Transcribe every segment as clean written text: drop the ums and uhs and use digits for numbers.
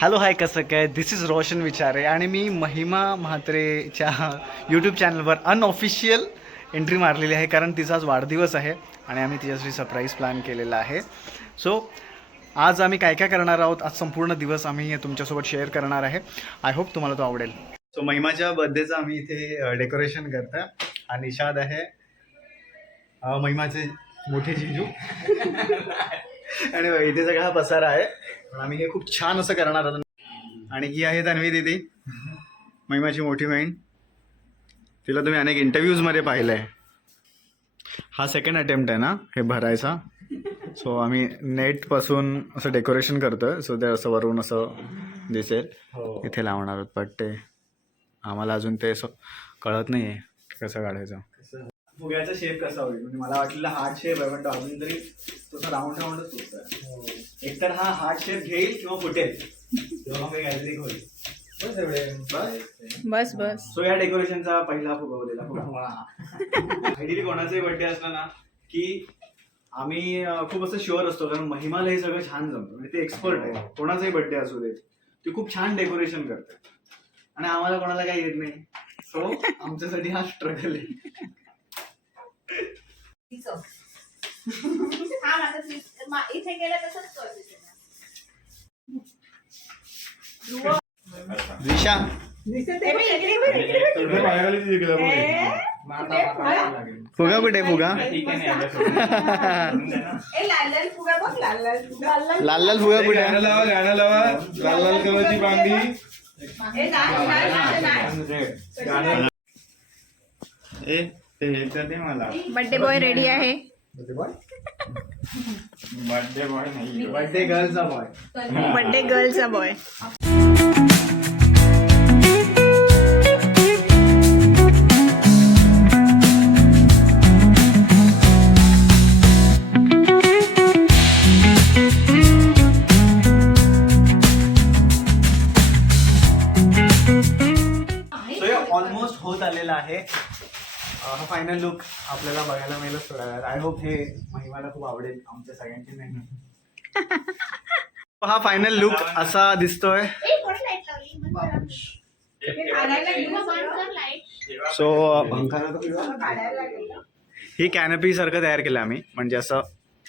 Hello hi, कसं काय? दिस is Roshan विचारे आणि मी महिमा म्हात्रेच्या यूट्यूब चॅनलवर अनऑफिशियल एंट्री मारलेली आहे, कारण तिचा आज वाढदिवस आहे आणि आम्ही तिच्यासाठी सरप्राईज प्लॅन केलेला आहे. सो आज आम्ही काय काय करणार आहोत, आज संपूर्ण दिवस आम्ही तुमच्यासोबत शेअर करणार आहे. आय होप तुम्हाला तो आवडेल. सो महिमाच्या बर्थडेचं आम्ही इथे डेकोरेशन करतोय आणि निषाद आहे महिमाचे मोठे जिजू आणि इथे सगळा हा पसारा आहे. पण आम्ही हे खूप छान असं करणार आहोत. आणि ही आहे तन्वी दीदी, महिमाची मोठी बहीण. तिला तुम्ही अनेक इंटरव्ह्यूजमध्ये पाहिलं आहे. हा सेकंड अटेम्प्ट आहे ना हे भरायचा. सो आम्ही नेटपासून असं डेकोरेशन करतोय. सो ते असं वरून असं दिसेल इथे लावणार आहोत. बट ते आम्हाला अजून ते असं कळत नाही आहे कसं काढायचं. फुग्याचा शेप कसा होईल, म्हणजे मला वाटलेला हार्ट शेप आहे, पण अजून तरी तसं राऊंड राऊंडच होतं. एकतर हा हार्ट शेप घेईल किंवा फुटेल, तेव्हा काही काहीतरी होईल. बस बस. सो या डेकोरेशनचा पहिला फुगवलेला फुगा. आयडियली कोणाचाही बर्थडे असला ना की आम्ही खूप असं शुअर असतो, कारण महिमाला हे सगळं छान जमतं. म्हणजे ते एक्सपर्ट आहे. कोणाचाही बर्थडे असू दे ते खूप छान डेकोरेशन करतात आणि आम्हाला कोणाला काही येत नाही. सो आमच्यासाठी हा स्ट्रगल आहे. इथे गेलं तसंच दिशा फुगा कुठे? फुगा लाल लाल फुगा कुठे? गाणं लावा लाल लाल कलरची बांगडी. बर्थडे बॉय रेडी आहे. बर्थडे बॉय नाही, बर्थडे गर्लचा बॉय. बर्थडे गर्लचा बॉय. ऑलमोस्ट होत आलेला आहे. हा फायनल लुक आपल्याला बघायला मिळेलच थोड्या वेळात. आय होप हे महिमाला खूप आवडेल, आमच्या सगळ्यांची नाही. हा फायनल लुक असा दिसतोय. सो ही कॅनपी सारखं तयार केलं आम्ही, म्हणजे असं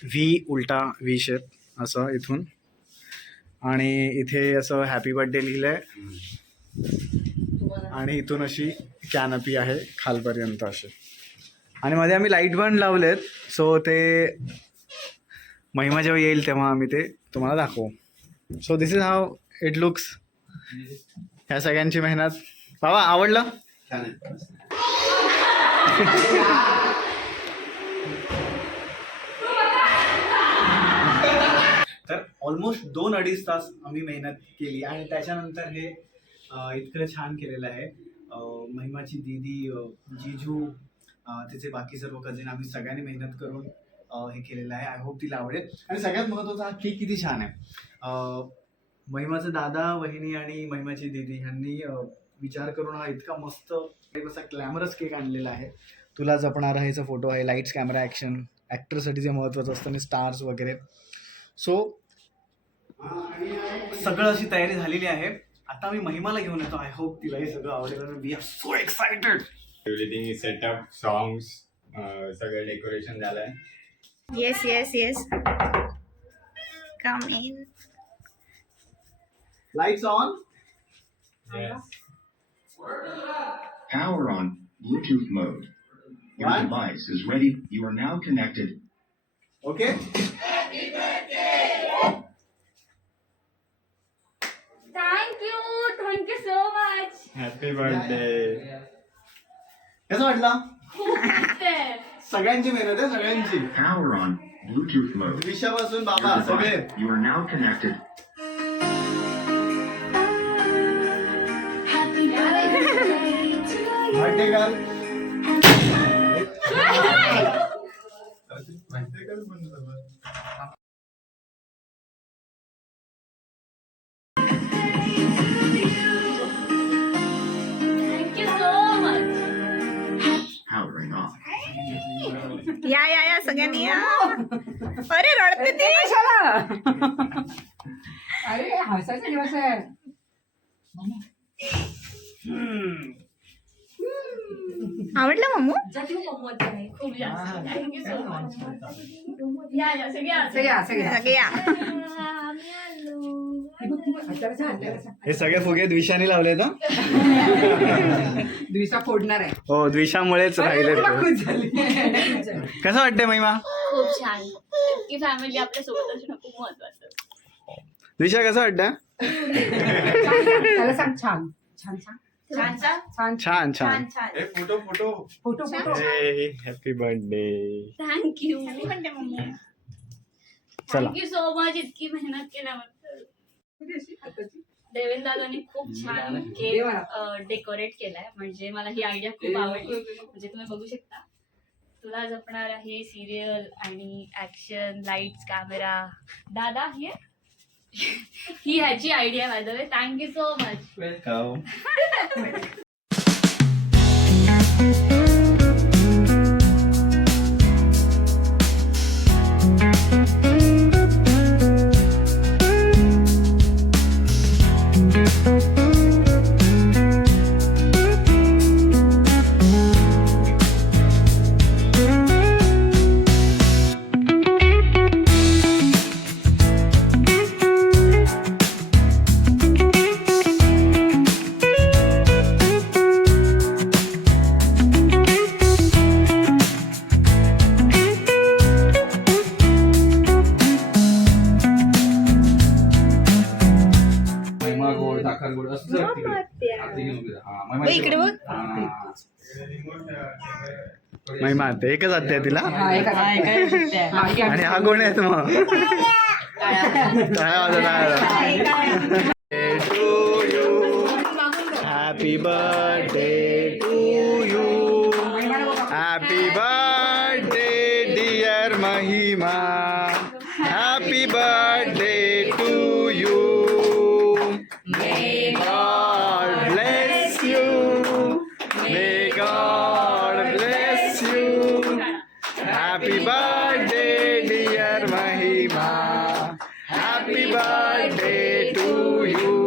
व्ही, उलटा व्ही शेप असं इथून, आणि इथे असं हॅपी बर्थडे लिहिलंय आणि इथून अशी कॅनपी आहे खालपर्यंत असे. आणि मध्ये आम्ही लाईट पण लावलेत. सो ते महिमा जेव्हा येईल तेव्हा आम्ही ते तुम्हाला दाखवू. So this is how it looks. ह्या सगळ्यांची मेहनत. बाबा आवडलं? तर ऑलमोस्ट 2-2.5 तास आम्ही मेहनत केली आणि त्याच्यानंतर हे इतकं छान केलेलं आहे. महिमाची दीदी, जिजू, तिचे बाकी सर्व कझिन, आम्ही सगळ्यांनी मेहनत करून हे केलेलं आहे. आय होप तिला आवडेल. आणि सगळ्यात महत्त्वाचा हा केक किती छान आहे. महिमाचा दादा, वहिनी आणि महिमाची दीदी ह्यांनी विचार करून हा इतका मस्त असा ग्लॅमरस केक आणलेला आहे. तुला जपणारा ह्याचा फोटो आहे. लाईट्स, कॅमेरा, ॲक्शन, ॲक्टरसाठी जे महत्त्वाचं असतं आणि स्टार्स वगैरे. सो सगळं अशी तयारी झालेली आहे. आता मी महिमाला घेऊन येतो. आय होप तिला हे सगळं आवडेल. We are so excited. Everything is set up, songs, सगळं डेकोरेशन झालंय. Yes yes yes. Come in. Lights on. Yes. Power on. Bluetooth mode. Your What? device is ready. You are now connected. Okay. Thank you so much. Happy birthday. कसं वाटलं? There. सगळ्यांची मेहनत आहे, सगळ्यांची. Power on. Bluetooth mode. विशापासून बाबा Your सगळे. device. You are now connected. Birthday girl. Thank you so much. Powering on. या या या सगळ्यांनी या. अरे रडते ती. अरे हसायचा दिवस आहे. आवडलं मम्मू? खूप जास्त थँक्यू सो मच. या सगळे सगळ्या सगळ्या सगळे या. आम्ही आलो. हे सगळे फुगे द्विषाने लावले ना. दिवसा फोडणार आहे. हो द्विषामुळेच राहिले तुला ते. खुश झाली. कसं वाटतंय महिमा? खूप छान. इतकी फॅमिली आपल्या सोबत असणं खूप महत्वाचं. द्विषा कसं वाटतं? त्याला सांग छान छान छान छान छान छान छान छान. हे photo photo photo photo. Happy birthday. Thank you. चला. Thank you so much. इतकी मेहनत केल्याबद्दल. देवेंद्र दादांनी खूप छान केक डेकोरेट केलाय. म्हणजे मला ही आयडिया खूप आवडली. म्हणजे तुम्ही बघू शकता तुला जपणार आहे सिरियल आणि ऍक्शन लाईट्स कॅमेरा. दादा ही ह्याची idea by the way. Thank you so much. Welcome. Mahima गोड साखर गोड असं जर तिकडे. आरती घेऊन उभी राहा. हा, महिमा बघ इकडे बघ. हा. महिमा आत्या एकच आत्या आहे तिला. हा, एका बाकी आणि हा कोण आहेत मग? टाळ्या वाजवा, happy birthday to you. Happy birthday dear Mahima. Happy birthday to you. May God bless you. May God bless you. Happy birthday, dear Mahima. Happy birthday to you.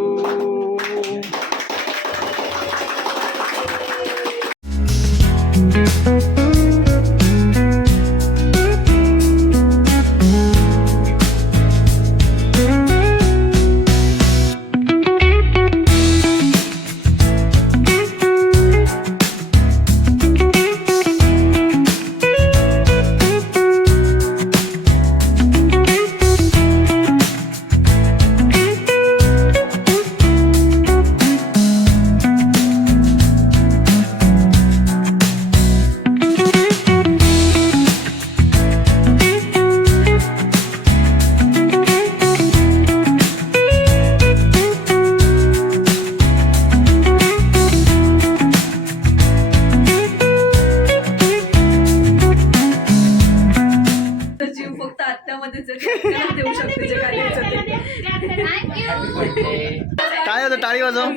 टाळी वाजव, टाळी वाजव.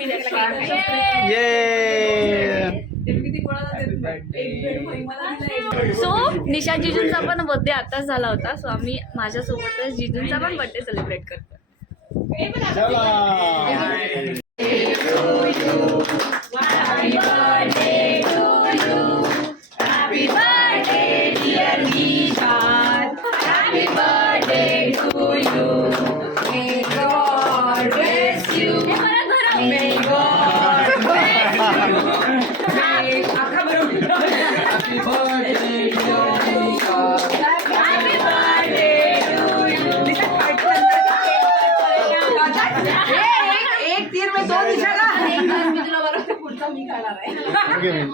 ये. सो निशा जिजूंचा पण बर्थडे आताच झाला होता. सो आम्ही माझ्यासोबतच जिजूंचा पण बर्थडे सेलिब्रेट करतो. एक तीर में दो निशाणा.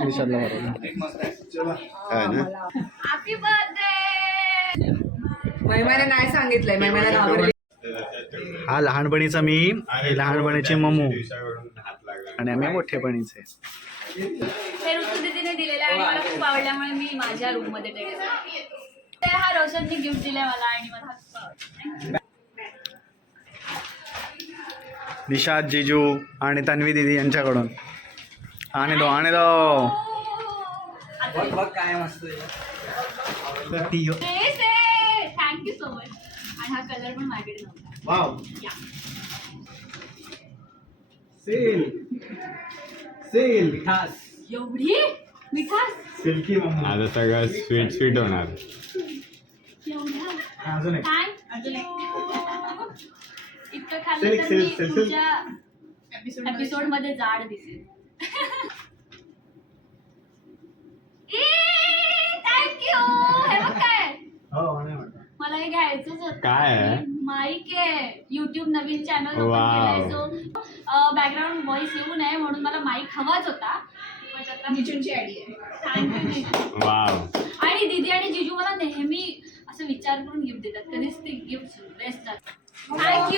निशाला हॅपी बर्थडे. महिमाने नाही सांगितलंय. महिमाला घाबरली. हा लहानपणीचा मी, ही लहानपणीची मम्मू दिवसावरून हात लागला. आणि आम्ही मोठेपणीचे. हे ऋतू दीदीने दिलेलं आणि मला खूप आवडल्यामुळे मी माझ्या रूम मध्ये ठेवलं. ते हा रोशनने गिफ्ट दिलाय मला आणि मला हा खूप आवडला. निशाद जिजू आणि तन्वी दीदी यांच्याकडून. आणि दो आणि दो. Thank you so much. आणि हा कलर पण माझ्याकडे नव्हता. वाव या. सेल सेल खास एवढी मिठास सिल्की मम्मा. आता सगळं स्वीट स्वीट होणार. एवढ्या अजून एक थँक इतकं खाल्लं सेल, तर सेल, मी सेल, सेल. पुढच्या एपिसोड मध्ये जाड दिसेल. थँक्यू. हे बघ काय हो नाही वाटत. मला हे घ्यायचंच होतं. काय आहे? माईक आहे. युट्यूब नवीन चॅनल ओपन वाव. केलाय जो बॅकग्राऊंड व्हॉइस येऊ नये म्हणून मला माईक हवाच होता. थँक्यू. वाव. आणि दीदी आणि जिजू मला नेहमी असं विचार करून गिफ्ट देतात. कधीच ते गिफ्ट बेस्ट जातात. थँक्यू.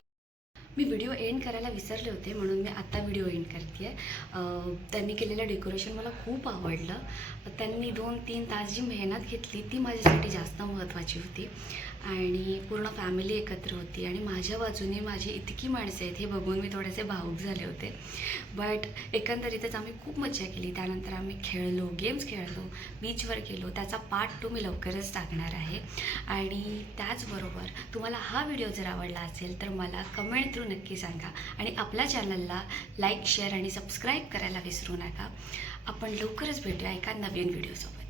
मी व्हिडिओ एंड करायला विसरले होते म्हणून मी आत्ता व्हिडिओ एंड करते त्यांनी केलेलं डेकोरेशन मला खूप आवडलं. त्यांनी 2-3 तास जी मेहनत घेतली ती माझ्यासाठी जास्त महत्त्वाची होती आणि पूर्ण फॅमिली एकत्र होती आणि माझ्या बाजूने माझी इतकी माणसं आहेत हे बघून मी थोडेसे भावूक झाले होते. बट एकंदरीतच आम्ही खूप मजा केली. त्यानंतर आम्ही खेळलो, गेम्स खेळलो, बीचवर गेलो. त्याचा पार्ट 2 मी लवकरच टाकणार आहे. आणि त्याचबरोबर तुम्हाला हा व्हिडिओ जर आवडला असेल तर मला कमेंट थ्रू नक्की सांगा आणि आपल्या चॅनलला लाईक, शेअर आणि सबस्क्राईब करायला विसरू नका. आपण लवकरच भेटूया एका नवीन व्हिडिओसोबत.